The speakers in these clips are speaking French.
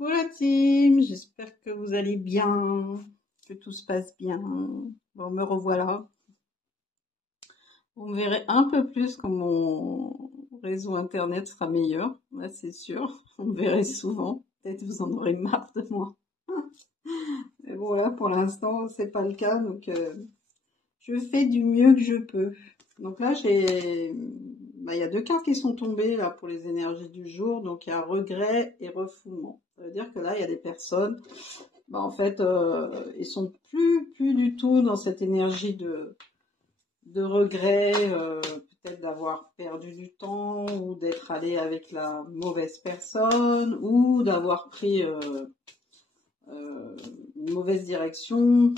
Coucou la team, j'espère que vous allez bien, que tout se passe bien. Bon, me revoilà. Vous me verrez un peu plus quand mon réseau internet sera meilleur, là c'est sûr. Vous me verrez souvent, peut-être vous en aurez marre de moi. Mais bon là pour l'instant c'est pas le cas, donc je fais du mieux que je peux. Donc là il y a deux cartes qui sont tombées là pour les énergies du jour, donc il y a regret et refoulement. Ça veut dire que là il y a des personnes, en fait ils sont plus du tout dans cette énergie de regret, peut-être d'avoir perdu du temps ou d'être allé avec la mauvaise personne ou d'avoir pris une mauvaise direction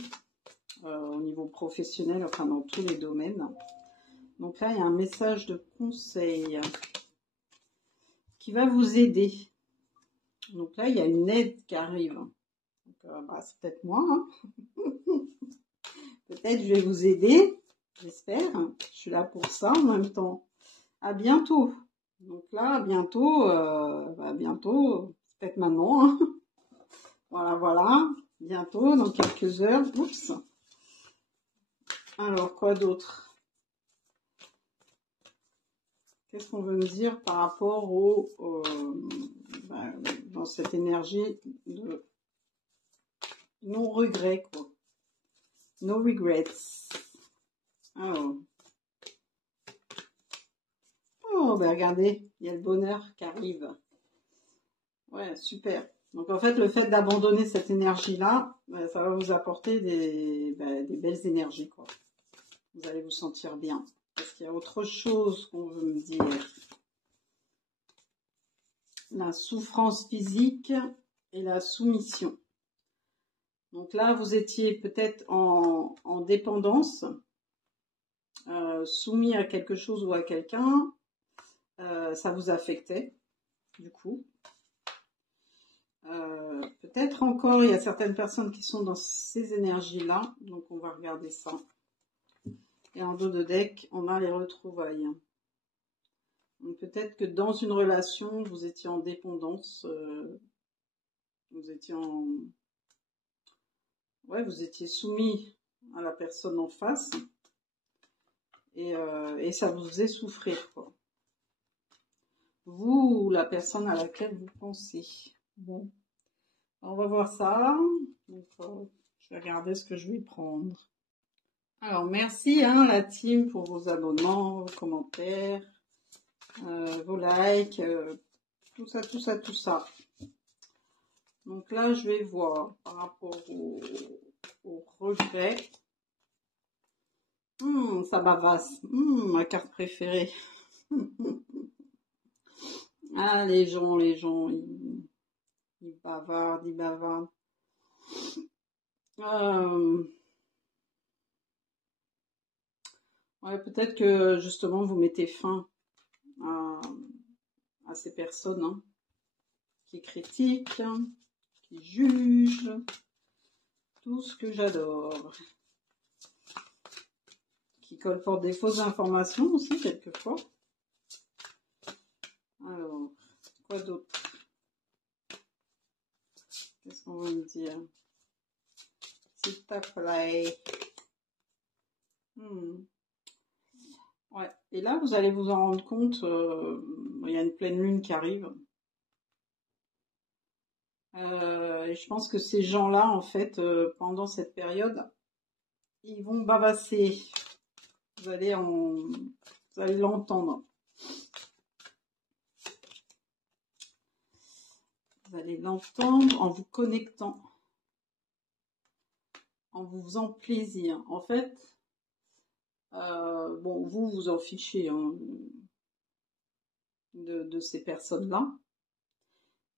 au niveau professionnel, enfin dans tous les domaines. Donc là, il y a un message de conseil qui va vous aider. Donc là, il y a une aide qui arrive. Donc, c'est peut-être moi. Hein. Peut-être je vais vous aider, j'espère. Je suis là pour ça en même temps. À bientôt. Donc là, bientôt, bientôt, peut-être maintenant. Hein. Voilà. Bientôt, dans quelques heures. Oups. Alors, quoi d'autre? Qu'est-ce qu'on veut me dire par rapport dans cette énergie de non-regret, quoi. No regrets. Alors. Oh, regardez, il y a le bonheur qui arrive. Ouais, super. Donc, en fait, le fait d'abandonner cette énergie-là, ça va vous apporter des belles énergies, quoi. Vous allez vous sentir bien. Parce qu'il y a autre chose qu'on veut me dire. La souffrance physique et la soumission. Donc là, vous étiez peut-être en dépendance, soumis à quelque chose ou à quelqu'un. Ça vous affectait, du coup. Peut-être encore, il y a certaines personnes qui sont dans ces énergies-là. Donc, on va regarder ça. Et en dos de deck, on a les retrouvailles. Donc, peut-être que dans une relation, vous étiez en dépendance. Vous étiez vous étiez soumis à la personne en face. Et ça vous faisait souffrir, quoi. Vous ou la personne à laquelle vous pensez. Bon. On va voir ça. Donc, je vais regarder ce que je vais prendre. Alors, merci la team pour vos abonnements, vos commentaires, vos likes, tout ça. Donc là, je vais voir par rapport au regret. Ça bavasse. Ma carte préférée. Ah, les gens, ils bavardent. Ouais, peut-être que justement vous mettez fin à ces personnes qui critiquent, qui jugent, tout ce que j'adore, qui colportent des fausses informations aussi quelquefois. Alors, quoi d'autre? Qu'est-ce qu'on va me dire? S'il te plaît. Ouais. Et là, vous allez vous en rendre compte, il y a une pleine lune qui arrive. Et je pense que ces gens-là, en fait, pendant cette période, ils vont bavasser. Vous allez l'entendre. Vous allez l'entendre en vous connectant, en vous faisant plaisir. En fait, vous en fichez de ces personnes-là.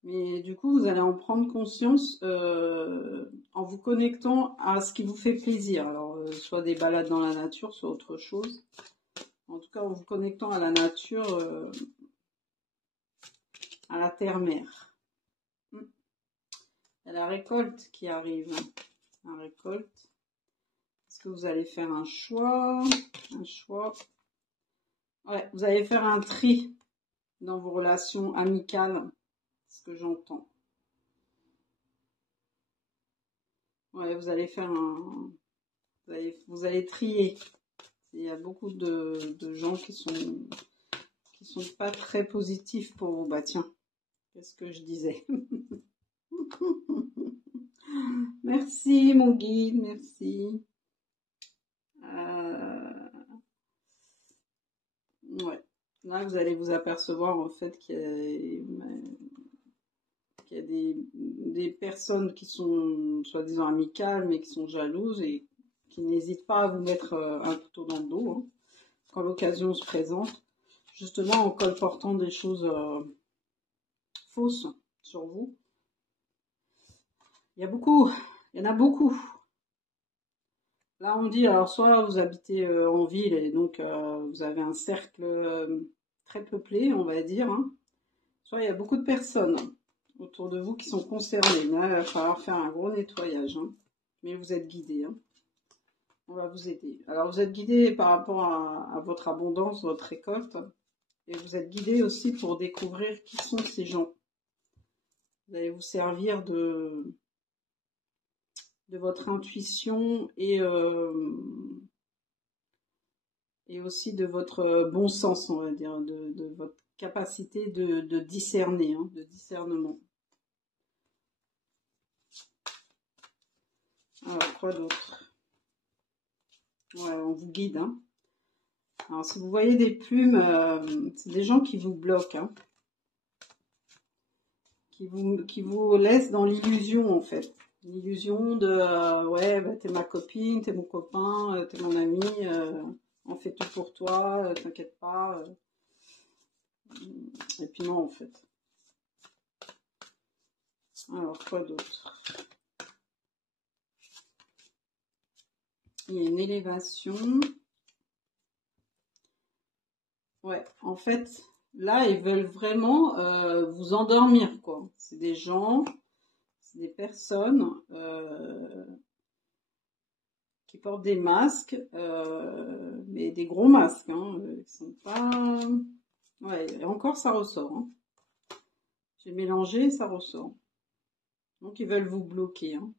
Mais du coup, vous allez en prendre conscience en vous connectant à ce qui vous fait plaisir. Alors, soit des balades dans la nature, soit autre chose. En tout cas, en vous connectant à la nature, à la terre-mère. Il y a la récolte qui arrive. La récolte. Est-ce que vous allez faire un choix? Ouais, vous allez faire un tri dans vos relations amicales. Ce que j'entends. Ouais, vous allez faire un... Vous allez trier. Il y a beaucoup de gens qui sont pas très positifs pour vous. Bah tiens, qu'est-ce que je disais? Merci mon guide, merci. Ouais. Là, vous allez vous apercevoir en fait qu'il y a des personnes qui sont soi-disant amicales, mais qui sont jalouses et qui n'hésitent pas à vous mettre un couteau dans le dos, hein, quand l'occasion se présente, justement en colportant des choses fausses sur vous. Il y en a beaucoup. Là, on dit, alors soit vous habitez en ville et donc vous avez un cercle très peuplé, on va dire, hein, soit il y a beaucoup de personnes autour de vous qui sont concernées. Là, il va falloir faire un gros nettoyage, hein. Mais vous êtes guidés, hein. On va vous aider. Alors, vous êtes guidés par rapport à votre abondance, votre récolte, et vous êtes guidés aussi pour découvrir qui sont ces gens. Vous allez vous servir de votre intuition et aussi de votre bon sens, on va dire, de votre capacité de discerner, hein, de discernement. Alors, quoi d'autre? Ouais, on vous guide, hein. Alors, si vous voyez des plumes, c'est des gens qui vous bloquent, hein, qui vous laissent dans l'illusion, en fait. L'illusion de, ouais, bah, t'es ma copine, t'es mon copain, t'es mon ami, on fait tout pour toi, t'inquiète pas. Et puis non, en fait. Alors, quoi d'autre? Il y a une élévation. Ouais, en fait, là, ils veulent vraiment vous endormir, quoi. C'est des gens, c'est des personnes qui portent des masques, mais des gros masques, hein. Ils sont pas... Ouais, et encore, ça ressort, hein. J'ai mélangé, ça ressort. Donc, ils veulent vous bloquer, hein.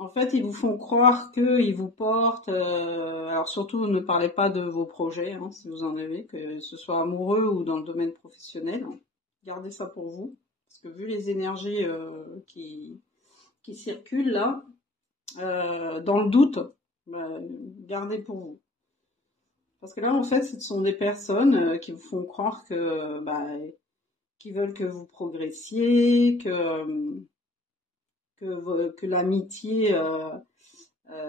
En fait, ils vous font croire qu'ils vous portent. Alors surtout, ne parlez pas de vos projets, hein, si vous en avez, que ce soit amoureux ou dans le domaine professionnel. Gardez ça pour vous, parce que vu les énergies qui circulent là, dans le doute, bah, gardez pour vous. Parce que là, en fait, ce sont des personnes qui vous font croire que, bah, qui veulent que vous progressiez, que l'amitié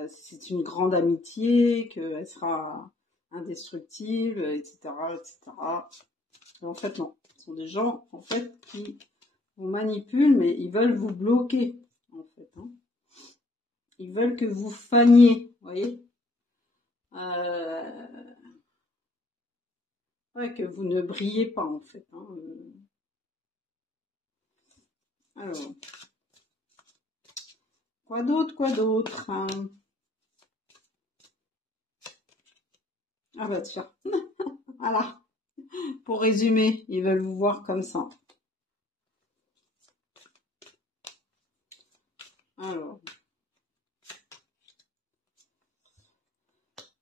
c'est une grande amitié, qu'elle sera indestructible, etc., etc. Et en fait, non. Ce sont des gens, en fait, qui vous manipulent, mais ils veulent vous bloquer, en fait, hein. Ils veulent que vous faniez, vous voyez, ouais, que vous ne brillez pas, en fait, hein. Alors, quoi d'autre, hein. Ah bah tiens, voilà. Pour résumer, ils veulent vous voir comme ça. Alors,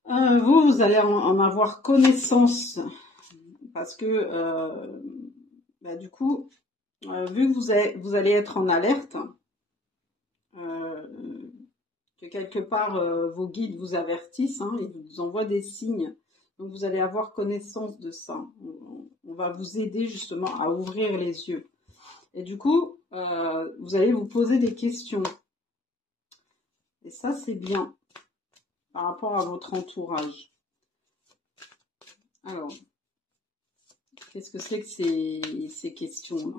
vous allez en avoir connaissance parce que bah, du coup, vu que vous allez être en alerte, que quelque part vos guides vous avertissent, hein, ils vous envoient des signes, donc vous allez avoir connaissance de ça. On va vous aider justement à ouvrir les yeux. Et du coup, vous allez vous poser des questions. Et ça, c'est bien par rapport à votre entourage. Alors, qu'est-ce que c'est que ces questions-là?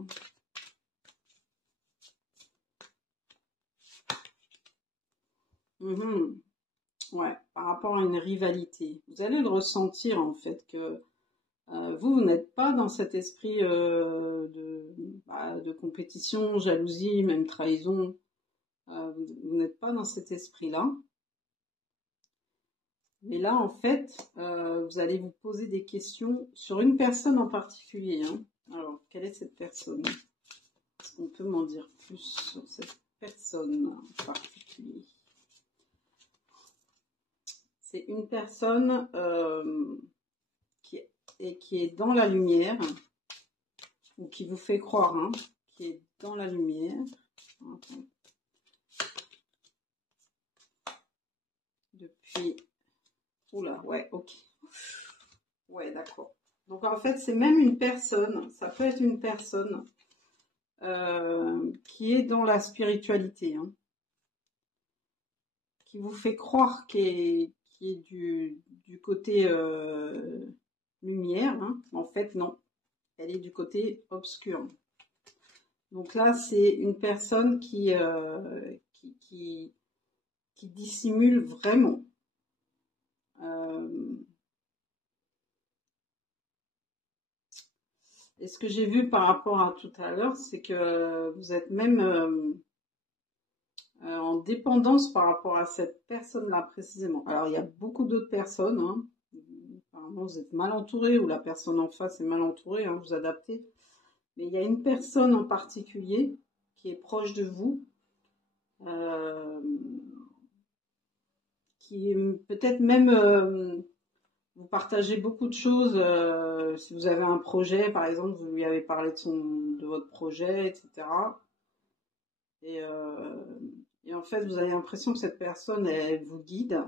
Ouais, par rapport à une rivalité. Vous allez le ressentir en fait que vous n'êtes pas dans cet esprit de compétition, jalousie, même trahison. Vous n'êtes pas dans cet esprit-là. Mais là, en fait, vous allez vous poser des questions sur une personne en particulier, hein. Alors, quelle est cette personne? Est-ce qu'on peut m'en dire plus sur cette personne en particulier. C'est une personne qui est dans la lumière, ou qui vous fait croire, hein, qui est dans la lumière. Depuis... Oula, ouais, ok. Ouais, d'accord. Donc en fait, c'est même une personne, ça peut être une personne qui est dans la spiritualité, hein, qui vous fait croire qui est du côté lumière, hein. En fait, non, elle est du côté obscur. Donc là, c'est une personne qui dissimule vraiment. Et ce que j'ai vu par rapport à tout à l'heure, c'est que vous êtes même en dépendance par rapport à cette personne-là précisément. Alors, il y a beaucoup d'autres personnes, hein. Apparemment, vous êtes mal entouré, ou la personne en face est mal entourée, hein, vous adaptez. Mais il y a une personne en particulier qui est proche de vous, qui peut-être même... vous partagez beaucoup de choses. Si vous avez un projet, par exemple, vous lui avez parlé de votre projet, etc. Et en fait, vous avez l'impression que cette personne, elle vous guide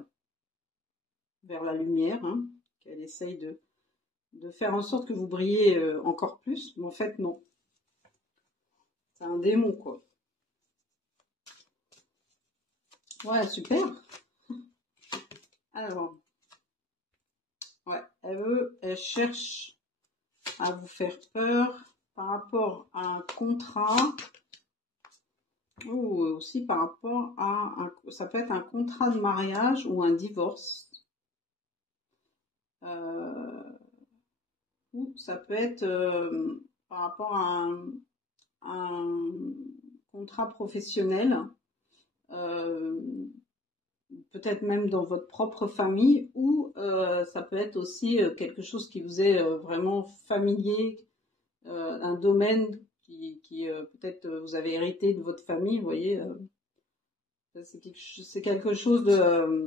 vers la lumière, hein, qu'elle essaye de faire en sorte que vous brillez encore plus. Mais en fait, non. C'est un démon, quoi. Ouais, super. Alors, ouais, elle cherche à vous faire peur par rapport à un contrat, ou aussi par rapport à ça peut être un contrat de mariage ou un divorce, ou ça peut être par rapport à un contrat professionnel, peut-être même dans votre propre famille, ou ça peut être aussi quelque chose qui vous est vraiment familier, un domaine qui peut-être vous avez hérité de votre famille, vous voyez. C'est quelque chose de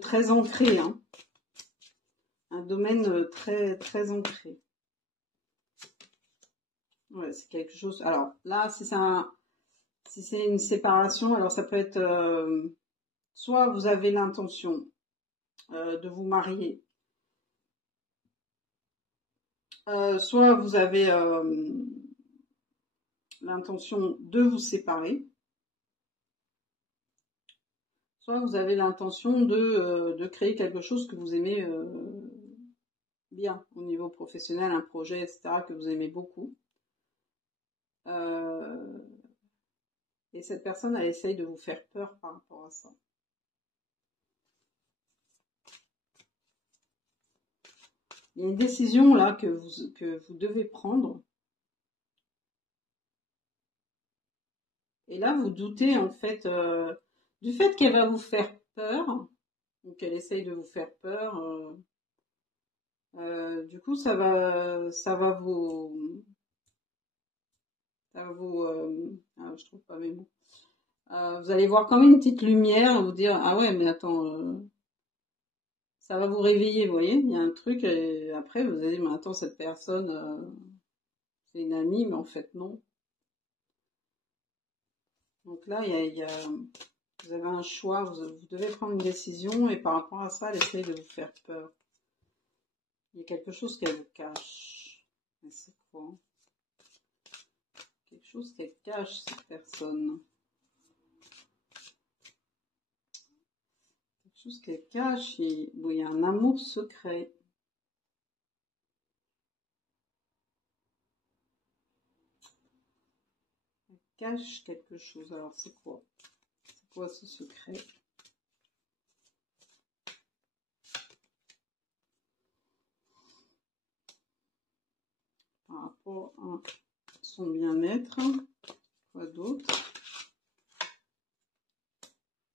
très ancré, hein. Un domaine très, très ancré. Ouais, c'est quelque chose... Alors là, si c'est une séparation, alors ça peut être... soit vous avez l'intention de vous marier, soit vous avez l'intention de vous séparer, soit vous avez l'intention de créer quelque chose que vous aimez bien au niveau professionnel, un projet, etc., que vous aimez beaucoup. Et cette personne, elle essaye de vous faire peur par rapport à ça. Il y a une décision là que vous devez prendre. Et là, vous doutez en fait du fait qu'elle va vous faire peur, ou qu'elle essaye de vous faire peur. Du coup, ça va vous, je trouve pas mes mots. Vous allez voir comme une petite lumière, vous dire ah ouais, mais attends, ça va vous réveiller, vous voyez. Il y a un truc et après vous allez dire mais attends, cette personne, c'est une amie, mais en fait non. Donc là, vous avez un choix, vous devez prendre une décision et par rapport à ça, elle essaye de vous faire peur. Il y a quelque chose qu'elle vous cache. Mais c'est quoi? Quelque chose qu'elle cache, cette personne. Quelque chose qu'elle cache et bon, il y a un amour secret. Elle cache quelque chose. Alors c'est quoi? C'est quoi ce secret? Par rapport à son bien-être, quoi d'autre?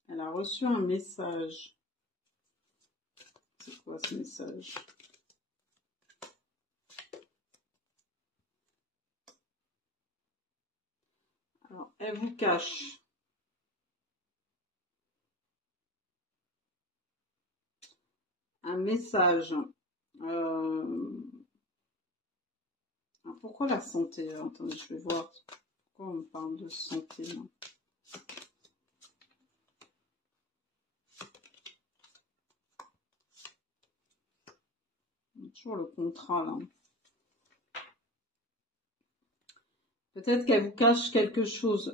Elle a reçu un message. C'est quoi ce message? Alors, elle vous cache un message. Pourquoi la santé? Attendez, je vais voir. Pourquoi on me parle de santé là? Toujours le contrat là. Peut-être qu'elle vous cache quelque chose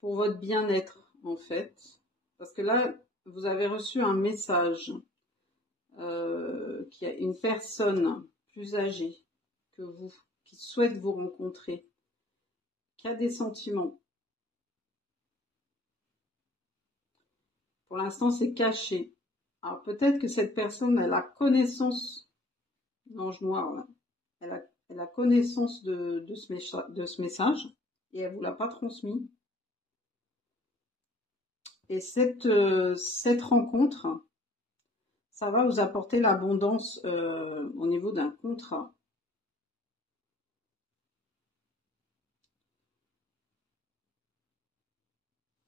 pour votre bien-être en fait. Parce que là, vous avez reçu un message qu'il y a une personne plus âgée que vous qui souhaite vous rencontrer, qui a des sentiments. Pour l'instant, c'est caché. Alors peut-être que cette personne, elle a connaissance, l'ange noir, là. Elle a connaissance de ce message et elle ne vous l'a pas transmis. Et cette rencontre, ça va vous apporter l'abondance au niveau d'un contrat.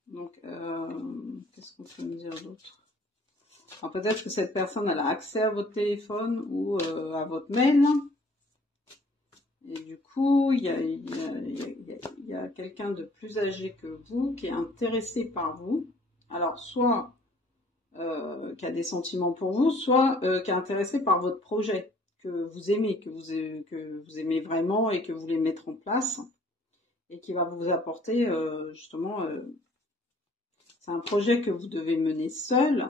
Donc, qu'est-ce qu'on peut me dire d'autre? Alors peut-être que cette personne, elle a accès à votre téléphone ou à votre mail. Et du coup, il y a quelqu'un de plus âgé que vous qui est intéressé par vous. Alors, soit qui a des sentiments pour vous, soit qui est intéressé par votre projet que vous aimez, que vous aimez vraiment et que vous voulez mettre en place et qui va vous apporter justement, c'est un projet que vous devez mener seul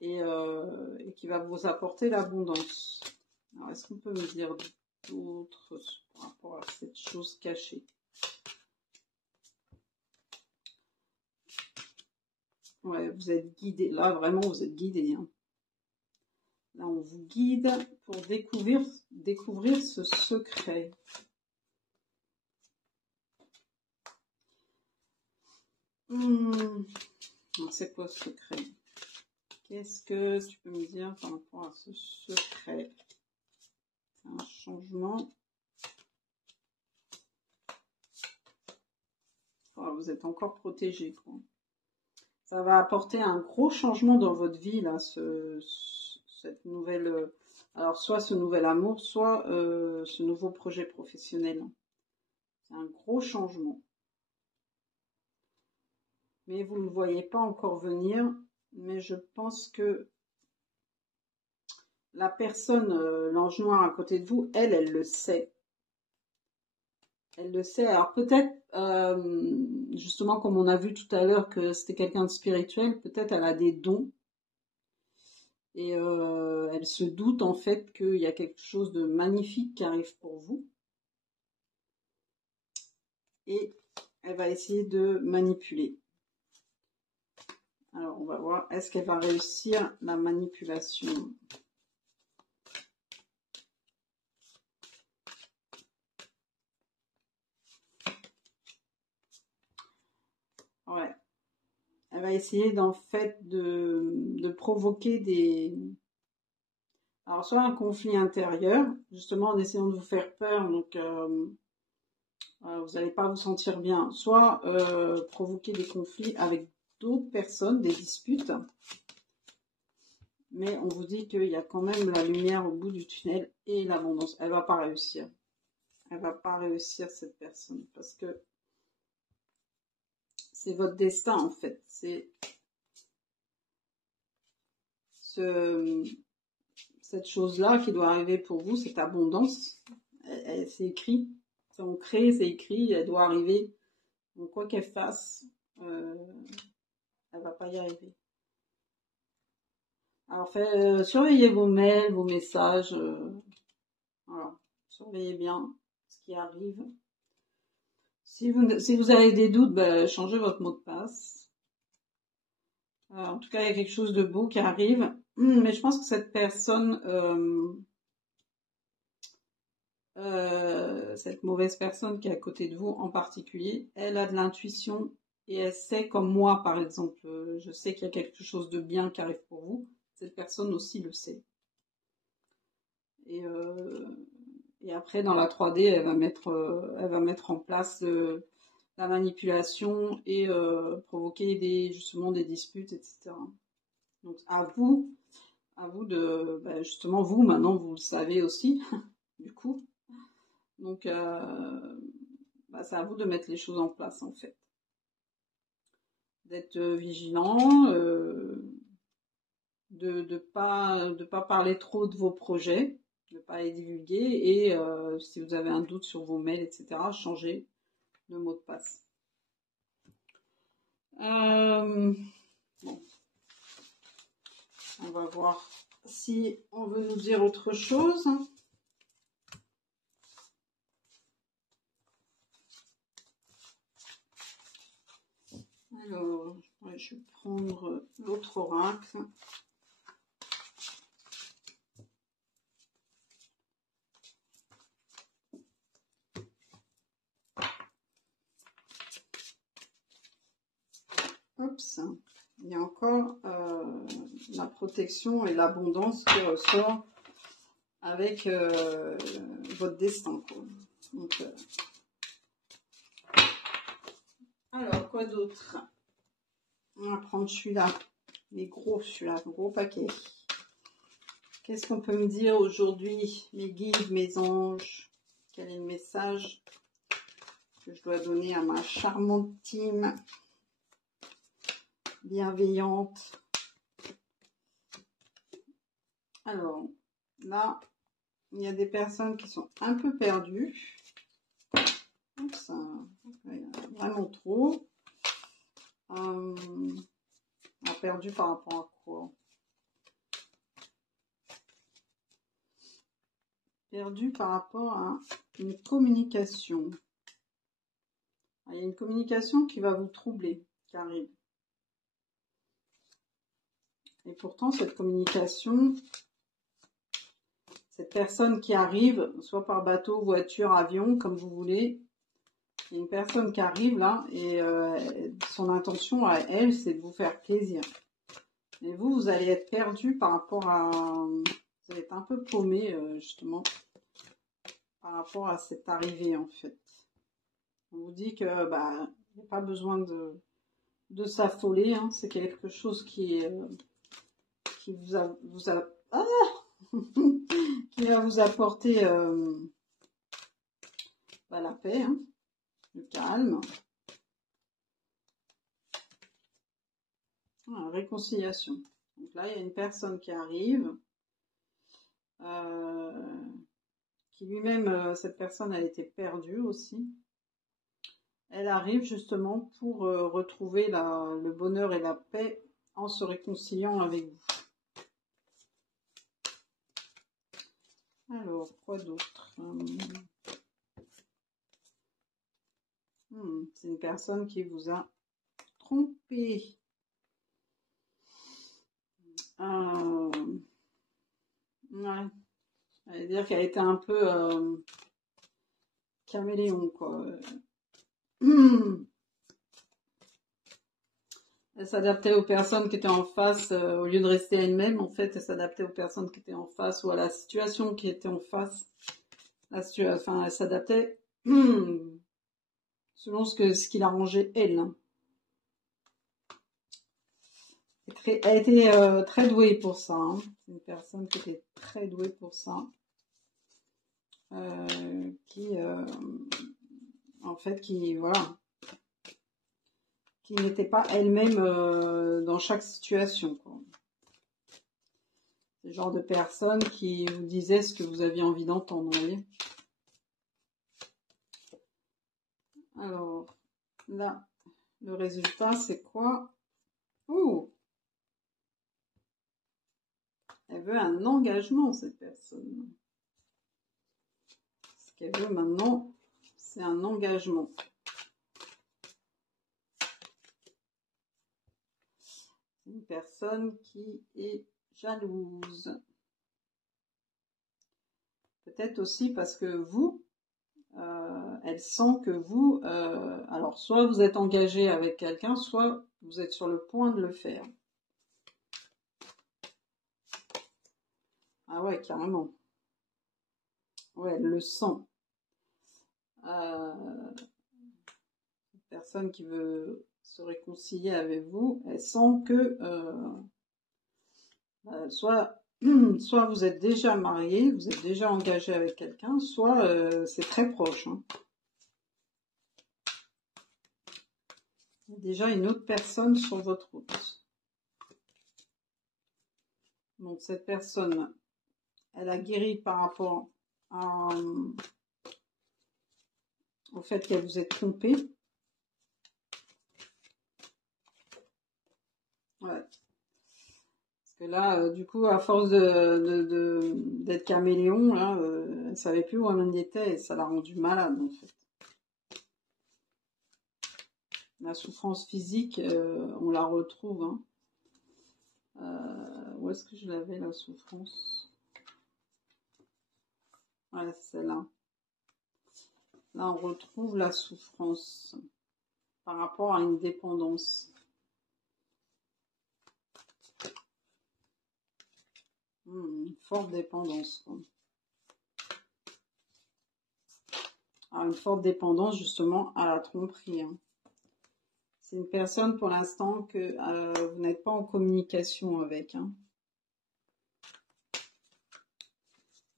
et qui va vous apporter l'abondance. Alors, est-ce qu'on peut me dire d'autres par rapport à cette chose cachée? Ouais, vous êtes guidé. Là, vraiment, vous êtes guidé. Hein. Là, on vous guide pour découvrir ce secret. C'est quoi ce secret? Qu'est-ce que tu peux me dire par rapport à ce secret? C'est un changement. Oh, vous êtes encore protégé, quoi. Ça va apporter un gros changement dans votre vie, là, cette nouvelle... alors, soit ce nouvel amour, soit ce nouveau projet professionnel. C'est un gros changement. Mais vous ne le voyez pas encore venir. Mais je pense que la personne, l'ange noir à côté de vous, elle le sait. Elle le sait. Alors peut-être, justement, comme on a vu tout à l'heure que c'était quelqu'un de spirituel, peut-être elle a des dons. Et elle se doute en fait qu'il y a quelque chose de magnifique qui arrive pour vous. Et elle va essayer de manipuler. Alors on va voir, est-ce qu'elle va réussir la manipulation? Ouais. Elle va essayer d'en fait de provoquer des... Alors soit un conflit intérieur, justement en essayant de vous faire peur, donc vous n'allez pas vous sentir bien, soit provoquer des conflits avec d'autres personnes, des disputes, mais on vous dit qu'il y a quand même la lumière au bout du tunnel et l'abondance. Elle va pas réussir. Elle va pas réussir cette personne parce que c'est votre destin en fait. C'est cette chose-là qui doit arriver pour vous, cette abondance. C'est écrit, c'est ancré, c'est écrit, elle doit arriver. Donc quoi qu'elle fasse, elle va pas y arriver. Alors surveillez vos mails, vos messages, voilà, surveillez bien ce qui arrive. Si vous avez des doutes, changez votre mot de passe. En tout cas, il y a quelque chose de beau qui arrive. Mais je pense que cette personne, cette mauvaise personne qui est à côté de vous en particulier, elle a de l'intuition et elle sait, comme moi par exemple, je sais qu'il y a quelque chose de bien qui arrive pour vous. Cette personne aussi le sait. Et après, dans la 3D, elle va mettre en place la manipulation et provoquer justement des disputes, etc. Donc à vous de, justement vous maintenant vous le savez aussi, du coup. Donc c'est à vous de mettre les choses en place en fait, d'être vigilant, de pas parler trop de vos projets, de pas les divulguer et si vous avez un doute sur vos mails, etc., changez le mot de passe. Bon. On va voir si on veut nous dire autre chose. Alors, je vais prendre l'autre oracle. Oups, il y a encore la protection et l'abondance qui ressort avec votre destin, quoi. Donc, alors, quoi d'autre? On va prendre celui-là, celui-là, gros paquet. Qu'est-ce qu'on peut me dire aujourd'hui, mes guides, mes anges? Quel est le message que je dois donner à ma charmante team bienveillante? Alors, là, il y a des personnes qui sont un peu perdues. Oups, vraiment trop. Perdu par rapport à quoi? Perdu par rapport à une communication. Il y a une communication qui va vous troubler, qui arrive. Et pourtant, cette communication, cette personne qui arrive, soit par bateau, voiture, avion, comme vous voulez, il y a une personne qui arrive là et son intention à elle, c'est de vous faire plaisir. Et vous allez être perdu par rapport à... Vous allez être un peu paumé, justement, par rapport à cette arrivée, en fait. On vous dit que, il n'y a pas besoin de s'affoler, hein. C'est quelque chose qui qui va vous apporter la paix, hein, le calme. Réconciliation. Donc là, il y a une personne qui arrive, qui lui-même, cette personne a été perdue aussi. Elle arrive justement pour retrouver le bonheur et la paix en se réconciliant avec vous. Alors, quoi d'autre? C'est une personne qui vous a trompé. Ouais. Ça veut dire qu'elle était un peu caméléon, quoi. Elle s'adaptait aux personnes qui étaient en face, au lieu de rester elle-même, en fait, elle s'adaptait aux personnes qui étaient en face ou à la situation qui était en face. Elle s'adaptait selon ce qui l'arrangeait elle. Elle était très douée pour ça. Hein. C'est une personne qui était très douée pour ça. Qui n'était pas elle-même dans chaque situation, quoi. C'est le genre de personne qui vous disait ce que vous aviez envie d'entendre, vous voyez. Alors, là, le résultat, c'est quoi? Ouh! Elle veut un engagement, cette personne. Ce qu'elle veut maintenant, c'est un engagement. C'est une personne qui est jalouse. Peut-être aussi parce que vous, elle sent que vous, alors soit vous êtes engagé avec quelqu'un, soit vous êtes sur le point de le faire. Ah ouais, carrément. Ouais, elle le sent. Personne qui veut se réconcilier avec vous, elle sent que soit vous êtes déjà marié, vous êtes déjà engagé avec quelqu'un, soit c'est très proche. Hein. Il y a déjà une autre personne sur votre route. Donc cette personne, elle a guéri par rapport au fait qu'elle vous ait trompé. Ouais. Parce que là, du coup, à force d'être caméléon, là, elle ne savait plus où elle en était et ça l'a rendue malade en fait. La souffrance physique, on la retrouve. Hein. Où est-ce que je l'avais la souffrance? Ouais, c'est celle-là. Là, on retrouve la souffrance par rapport à une dépendance. Une forte dépendance. Quoi. Une forte dépendance justement à la tromperie. Hein. C'est une personne pour l'instant que vous n'êtes pas en communication avec. Hein.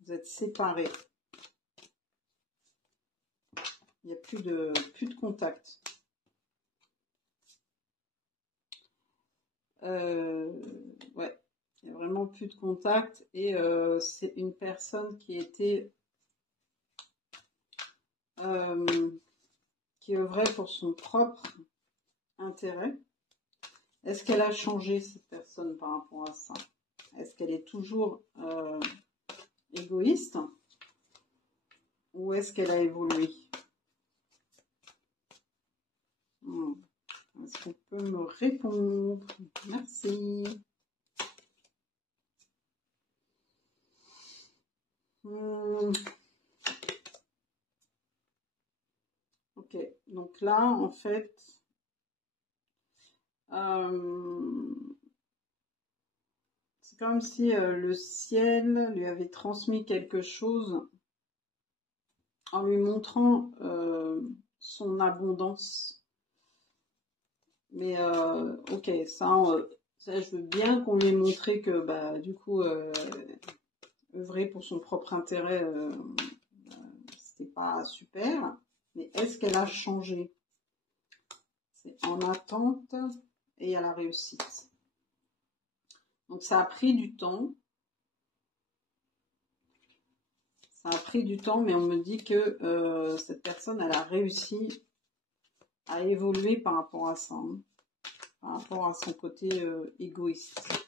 Vous êtes séparés. Il n'y a plus de contact. Ouais, il n'y a vraiment plus de contact et c'est une personne qui était qui œuvrait pour son propre intérêt. Est-ce qu'elle a changé cette personne par rapport à ça? Est-ce qu'elle est toujours égoïste ou est-ce qu'elle a évolué? Est-ce qu'on peut me répondre? Merci. Ok, donc là, en fait, c'est comme si le ciel lui avait transmis quelque chose en lui montrant son abondance. Mais ok, ça, je veux bien qu'on lui ait montré que bah, du coup, œuvrer pour son propre intérêt, c'était pas super. Mais est-ce qu'elle a changé? C'est en attente et à la réussite. Donc ça a pris du temps. Ça a pris du temps, mais on me dit que cette personne, elle a réussi à évoluer par rapport à ça, hein, par rapport à son côté égoïste.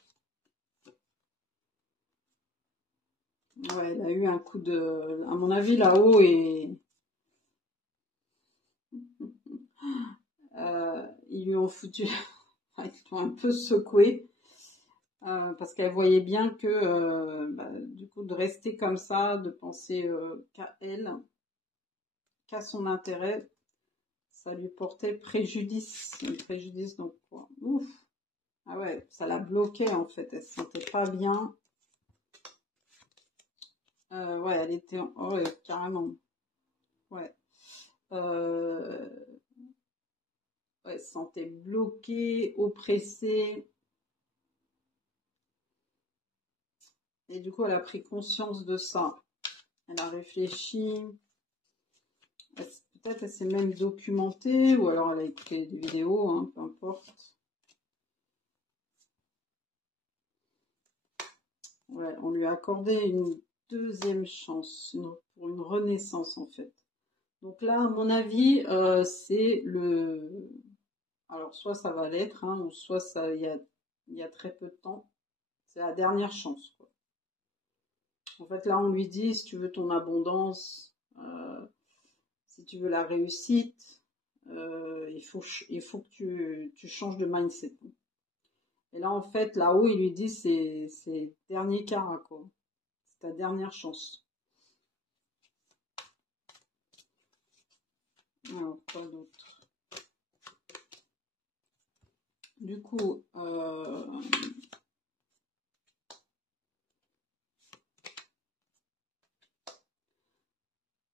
Ouais, elle a eu un coup de... À mon avis, là-haut, et ils lui ont foutu... Ils l'ont un peu secoué. Parce qu'elle voyait bien que, du coup, de rester comme ça, de penser qu'à elle, qu'à son intérêt, ça lui portait préjudice. Préjudice, donc, quoi. Ouf. Ah ouais, ça la bloquait en fait, elle se sentait pas bien. Ouais, elle était... Oh, ouais, carrément. Ouais. Ouais, elle se sentait bloquée, oppressée. Et du coup, elle a pris conscience de ça. Elle a réfléchi. Peut-être elle s'est même documentée, ou alors elle a écouté des vidéos, hein, peu importe. Ouais, on lui a accordé une deuxième chance, pour une renaissance en fait. Donc là, à mon avis, c'est le... Alors, soit ça va l'être, hein, ou soit il y a très peu de temps. C'est la dernière chance, quoi. En fait, là, on lui dit, si tu veux ton abondance, si tu veux la réussite, il faut que tu changes de mindset. Et là, en fait, là-haut, il lui dit, c'est dernier quart, quoi. C'est ta dernière chance. Alors, quoi d'autre? Du coup,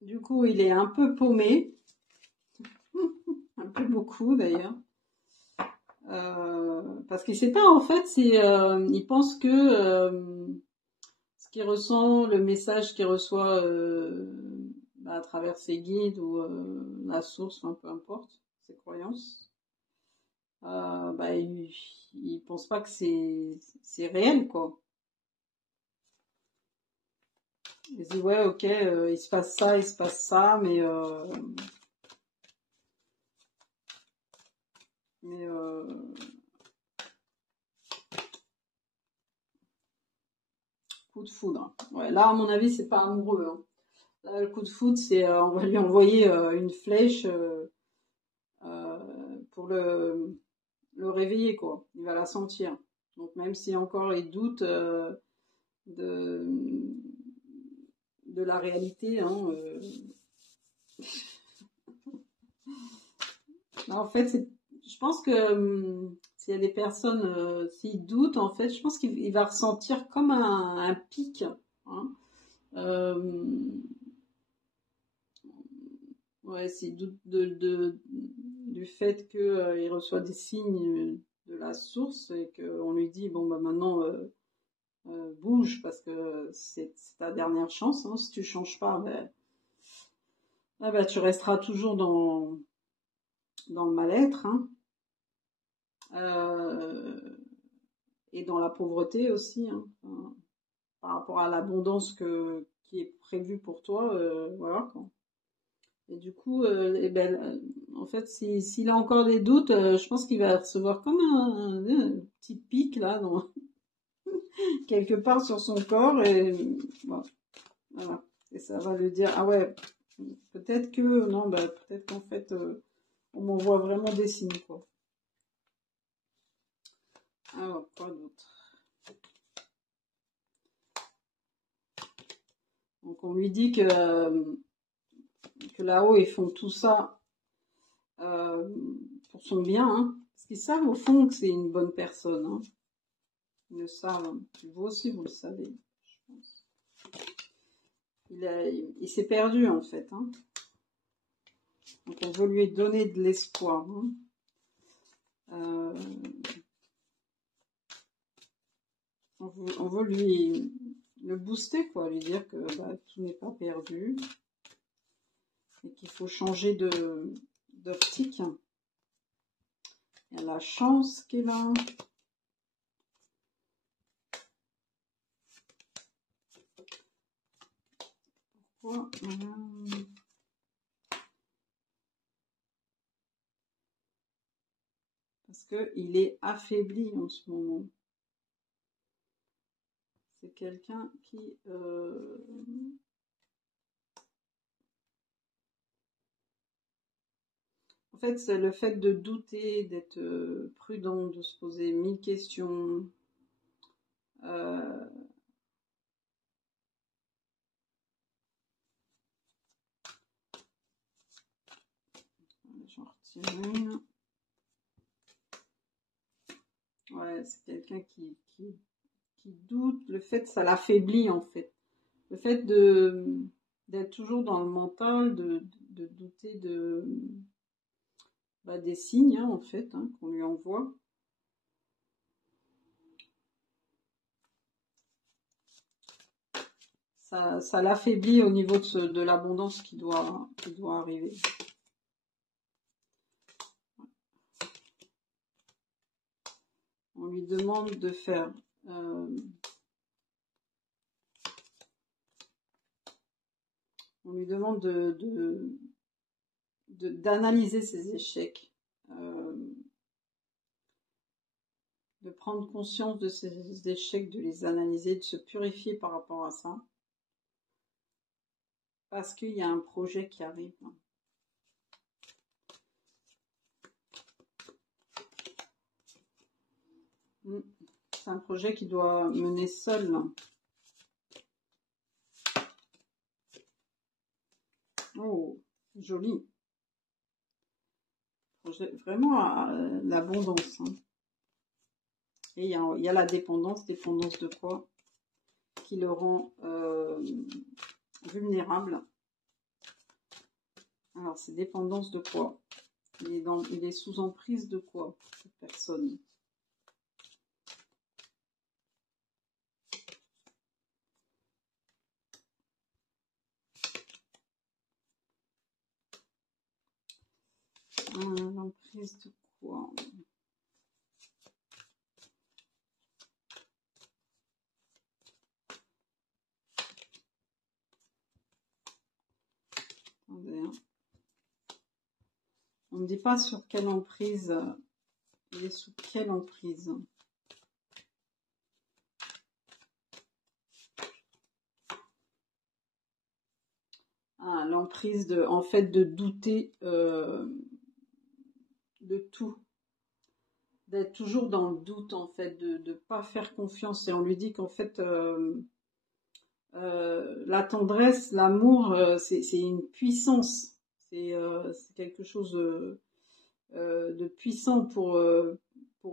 Du coup, il est un peu paumé, un peu beaucoup d'ailleurs. Parce qu'il sait pas en fait si il pense que ce qu'il ressent, le message qu'il reçoit à travers ses guides ou la source, enfin, peu importe, ses croyances, il pense pas que c'est réel quoi. Il se dit ouais ok, il se passe ça, mais coup de foudre. Ouais, là à mon avis c'est pas amoureux. Hein. Là, le coup de foudre c'est on va lui envoyer une flèche pour le réveiller quoi. Il va la sentir. Donc même si encore il doute de de la réalité, hein, en fait, je pense que s'il y a des personnes, s'ils doutent, en fait, je pense qu'il va ressentir comme un pic. Hein. Euh, ouais, s'il doute du fait qu'il reçoit des signes de la source et qu'on lui dit, bon, bah maintenant, bouge parce que c'est ta dernière chance. Hein, si tu changes pas, ben, ah bah, tu resteras toujours dans le mal-être. Hein. Euh, et dans la pauvreté aussi, hein. Enfin, par rapport à l'abondance qui est prévue pour toi, voilà quoi. Et du coup, eh ben, en fait, s'il a encore des doutes, je pense qu'il va recevoir comme un petit pic là, quelque part sur son corps, et bon, voilà. Et ça va lui dire, ah ouais, peut-être que, non, bah, peut-être qu'en fait, on m'envoie vraiment des signes, quoi. Alors, quoi d'autre? Donc, on lui dit que là-haut, ils font tout ça euh, pour son bien, hein, parce qu'ils savent au fond que c'est une bonne personne. Hein. Ils le savent. Hein. Vous aussi, vous le savez, je pense. Il s'est perdu, en fait. Hein. Donc, on veut lui donner de l'espoir. Hein. Euh, on veut lui le booster, quoi, lui dire que bah, tout n'est pas perdu et qu'il faut changer d'optique. Il y a la chance qui est là. Pourquoi parce qu'il est affaibli en ce moment. C'est quelqu'un qui... En fait, c'est le fait de douter, d'être prudent, de se poser 1000 questions. Euh, J'en retire une. Ouais, c'est quelqu'un qui doute. Le fait, ça l'affaiblit en fait. Le fait d'être toujours dans le mental, de douter des signes hein, en fait hein, qu'on lui envoie. Ça l'affaiblit au niveau de l'abondance qui doit arriver. On lui demande de faire on lui demande d'analyser ses échecs, de prendre conscience de ses échecs, de les analyser, de se purifier par rapport à ça. Parce qu'il y a un projet qui arrive. C'est un projet qui doit mener seul. Oh, joli. Projet, vraiment l'abondance. Hein. Et il y a la dépendance de quoi? Qui le rend vulnérable. Alors, c'est dépendance de quoi? Il est sous emprise de quoi, cette personne? L'emprise de quoi? Attendez, hein. On ne dit pas sur quelle emprise. Il est sous quelle emprise? Ah, l'emprise de, en fait, de douter de tout. D'être toujours dans le doute, en fait, de ne pas faire confiance. Et on lui dit qu'en fait, la tendresse, l'amour, c'est une puissance. C'est quelque chose de puissant pour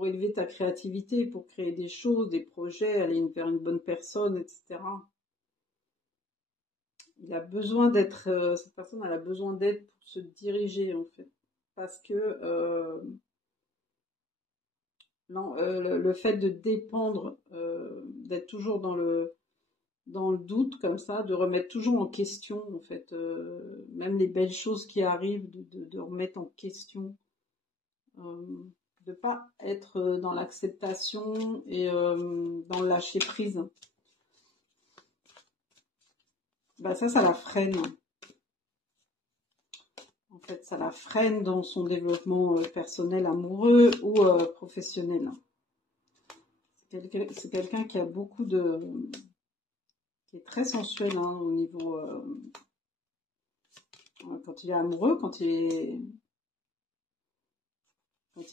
élever ta créativité, pour créer des choses, des projets, aller vers une bonne personne, etc. Il a besoin d'être, cette personne, elle a besoin d'aide pour se diriger, en fait. Parce que le fait de dépendre, d'être toujours dans le doute comme ça, de remettre toujours en question, en fait, même les belles choses qui arrivent, de remettre en question, de pas être dans l'acceptation et dans le lâcher prise. Bah ça la freine. En fait, ça la freine dans son développement personnel, amoureux ou professionnel. C'est quelqu'un qui a beaucoup de... qui est très sensuel hein, au niveau... quand il est amoureux, quand il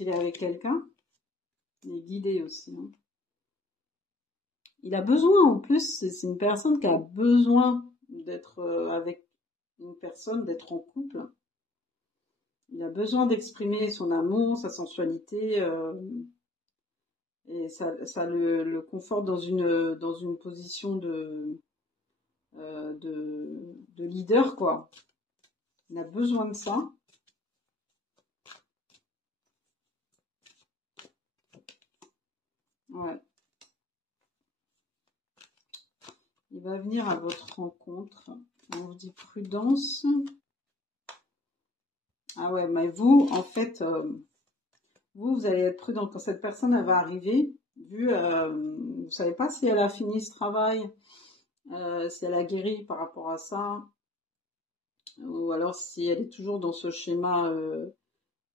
est avec quelqu'un, il est guidé aussi. Hein. Il a besoin, en plus, c'est une personne qui a besoin d'être avec une personne, d'être en couple. Il a besoin d'exprimer son amour, sa sensualité, et ça le conforte dans une position de leader, quoi. Il a besoin de ça. Ouais. Il va venir à votre rencontre. On vous dit prudence. Ah ouais, mais vous, en fait, vous allez être prudent quand cette personne elle va arriver. Vous savez pas si elle a fini ce travail, si elle a guéri par rapport à ça, ou alors si elle est toujours dans ce schéma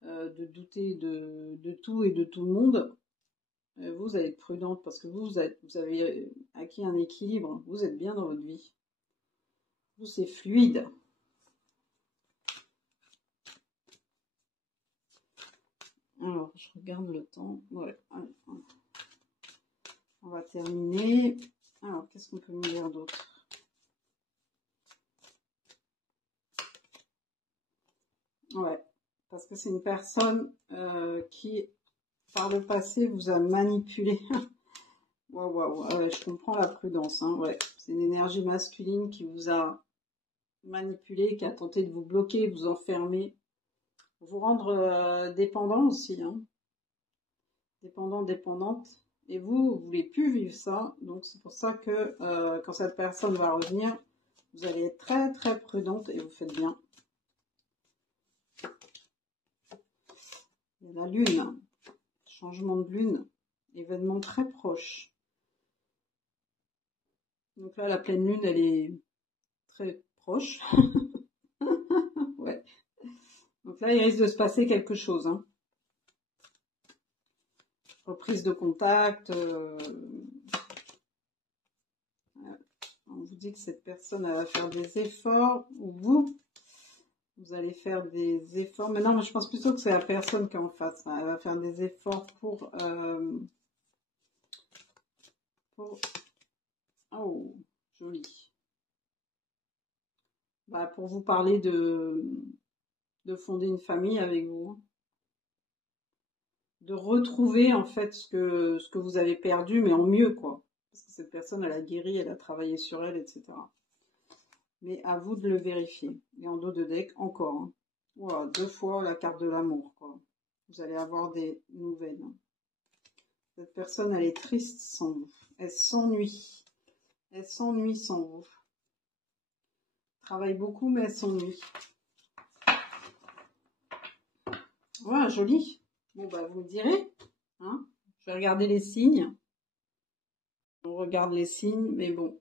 de douter de tout et de tout le monde. Vous allez être prudente parce que vous avez acquis un équilibre. Vous êtes bien dans votre vie. Vous, c'est fluide. Alors, je regarde le temps. Ouais, allez, on va terminer. Alors, qu'est-ce qu'on peut me dire d'autre? Ouais, parce que c'est une personne qui, par le passé, vous a manipulé. Waouh, je comprends la prudence. Hein, ouais, c'est une énergie masculine qui vous a manipulé, qui a tenté de vous bloquer, vous enfermer, vous rendre dépendant aussi. Hein. Dépendant, dépendante. Et vous voulez plus vivre ça. Donc, c'est pour ça que quand cette personne va revenir, vous allez être très, très prudente et vous faites bien. Il y a la lune, changement de lune, événement très proche. Donc là, la pleine lune, elle est très proche. Ouais. Donc là, il risque de se passer quelque chose. Hein. Reprise de contact. On vous dit que cette personne, elle va faire des efforts. Ou vous allez faire des efforts. Mais non, je pense plutôt que c'est la personne qui est en face. Hein. Elle va faire des efforts pour... Oh, joli. Bah, pour vous parler de fonder une famille avec vous. De retrouver en fait ce que vous avez perdu, mais en mieux, quoi. Parce que cette personne, elle a guéri, elle a travaillé sur elle, etc. Mais à vous de le vérifier. Et en dos de deck, encore. Hein. Voilà, 2 fois la carte de l'amour, quoi. Vous allez avoir des nouvelles. Cette personne, elle est triste sans vous. Elle s'ennuie. Elle s'ennuie sans vous. Travaille beaucoup, mais elle s'ennuie. Voilà, joli. Bon, bah, vous me direz. Hein, je vais regarder les signes. On regarde les signes, mais bon.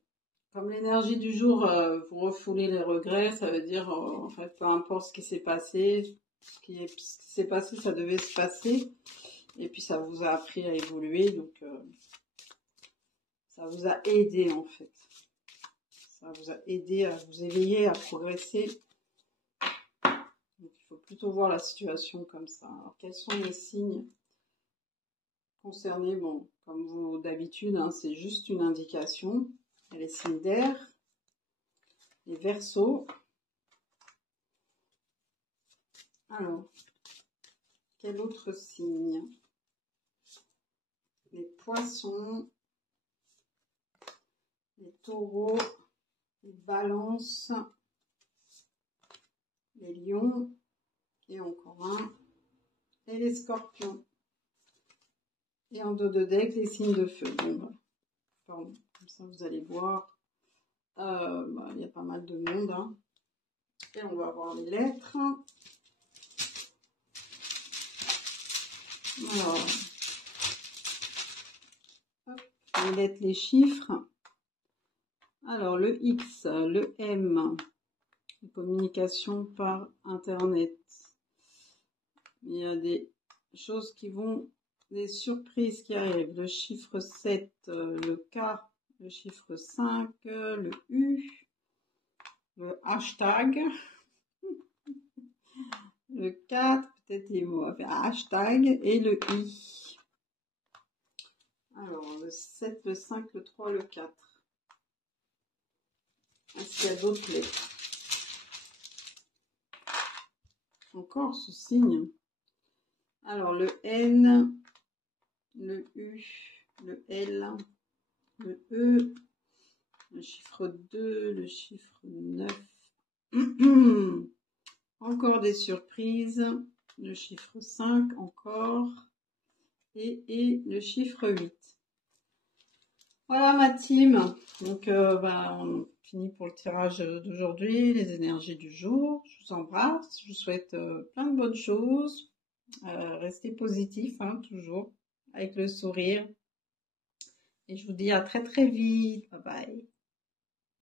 Comme l'énergie du jour, vous refoulez les regrets, ça veut dire, en fait, peu importe ce qui s'est passé, ce qui s'est passé, ça devait se passer. Et puis, ça vous a appris à évoluer, donc ça vous a aidé, en fait. Ça vous a aidé à vous éveiller, à progresser. Donc, il faut plutôt voir la situation comme ça. Alors, quels sont les signes concernés? Bon, comme vous d'habitude, hein, c'est juste une indication. Il y a les signes d'air, les Verseaux. Alors, quel autre signe? Les Poissons, les Taureaux, les Balances, les Lions, et encore un, et les Scorpions. Et en dos de deck, les signes de feu. Bon, bah, pardon, comme ça vous allez voir. Bah, il y a pas mal de monde. Hein. Et on va voir les lettres. Alors, hop, les lettres, les chiffres. Alors, le X, le M, les communications par Internet. Il y a des choses qui vont, des surprises qui arrivent. Le chiffre 7, le K, le chiffre 5, le U, le hashtag, le 4, peut-être les mots à faire hashtag, et le I. Alors, le 7, le 5, le 3, le 4. Est-ce qu'il y a d'autres lettres? Encore ce signe. Alors, le N, le U, le L, le E, le chiffre 2, le chiffre 9. Encore des surprises. Le chiffre 5 encore. Et le chiffre 8. Voilà ma team. Donc, on finit pour le tirage d'aujourd'hui, les énergies du jour. Je vous embrasse. Je vous souhaite plein de bonnes choses. Restez positifs, hein, toujours, avec le sourire. Et je vous dis à très très vite. Bye bye.